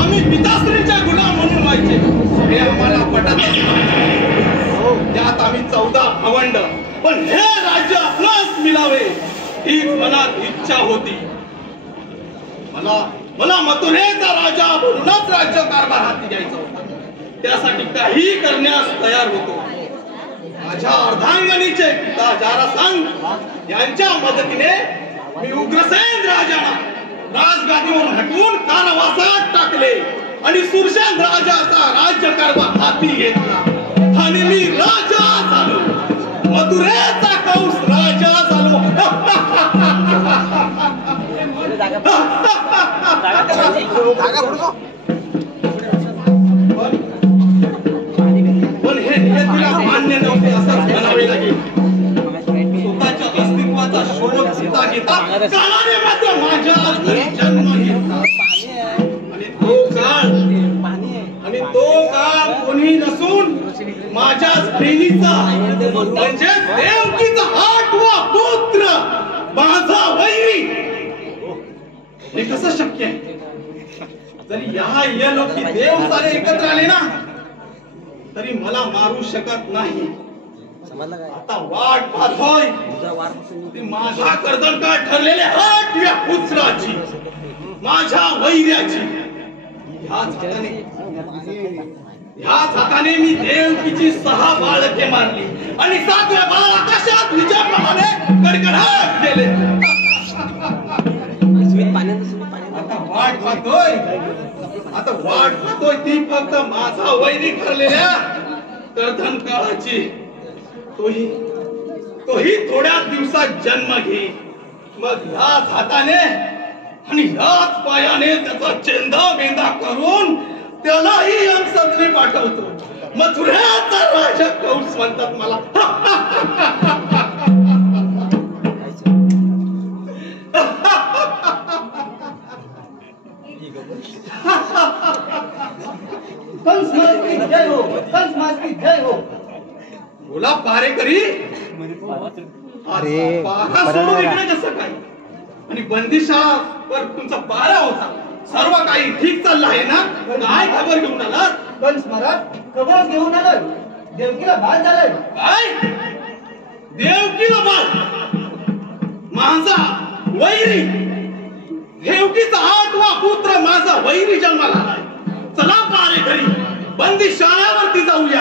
आम्ही पिताश्रींच्या गुलाम म्हणून व्हायचे हे आम्हाला पटत नाही. त्यात आम्ही 14 भावंड, पण हे राज्य आपणास मिळावे हीच मनात इच्छा होती. मला मथुरेचा राजा म्हणूनच राज्य कारभार हाती घ्यायचा होता. त्यासाठी काही करण्यास तयार होतो. माझ्या अर्धांगणीचे पिता जारासंध यांच्या मदतीने मी उग्रसेन राजाला राजगादीवरून हटवून कारावासात टाकले आणि सुरसेन राजाचा राज्यकारभार हाती घेतला आणि मी राजा झालो. मथुरेचा कंस राजा झालो. पण हे नियतीला मान्य नव्हते असंच म्हणावे लागेल. स्वतःच्या अस्तित्वाचा शोध घेता घेता काळाने मात्र माझ्या जन्म घेतला आणि तो काळ कोणी नसून माझ्याच बहिणीचा म्हणजे देवकीचा 8वा पुत्र माझा वैरी. हे कसं शक्य आहे? जरी या लोकी देव सारे एकत्र आले ना तरी मला मारू शकत नाही. आता वाट पाहतोय ती माझ्या कर्दनकाळ ठरलेल्या 8व्या पुत्राची, माझ्या वैर्याची. ह्याच हाताने मी देवकीची 6 बाळके मारली आणि 7व्या बाळाला आकाशात विजयाप्रमाणे कडकडाट केले. आता वाट पाहतोय ती फक्त माझा वैरी ठरलेल्या कर्दन काळाची. तोही थोड्या दिवसात जन्म घे. मग ह्याच हाताने आणि ह्याच पायाने त्याचा चेंदा बेंदा करून त्यालाही अंगसत्री पाठवतो. मथुरेचा राजा कंस म्हणतात मला. कंस मास्ती जय हो, कंस मास्ती जय हो. बोला पारेकरी. अरे इकडे कसं काय? आणि बंदिशावर तुमचा पारा होता. सर्व काही ठीक चाललं आहे ना? काय खबर घेऊन आला? कंस महाराज खबर घेऊन आलोय. देवकीला बाळ झालंय. काय? देवकीला बाळ? माझा वैरी देवकीचा 8वा पुत्र माझा वैरी जन्माला आलाय. चला पारेकरी बंदी शाळेवरती जाऊया.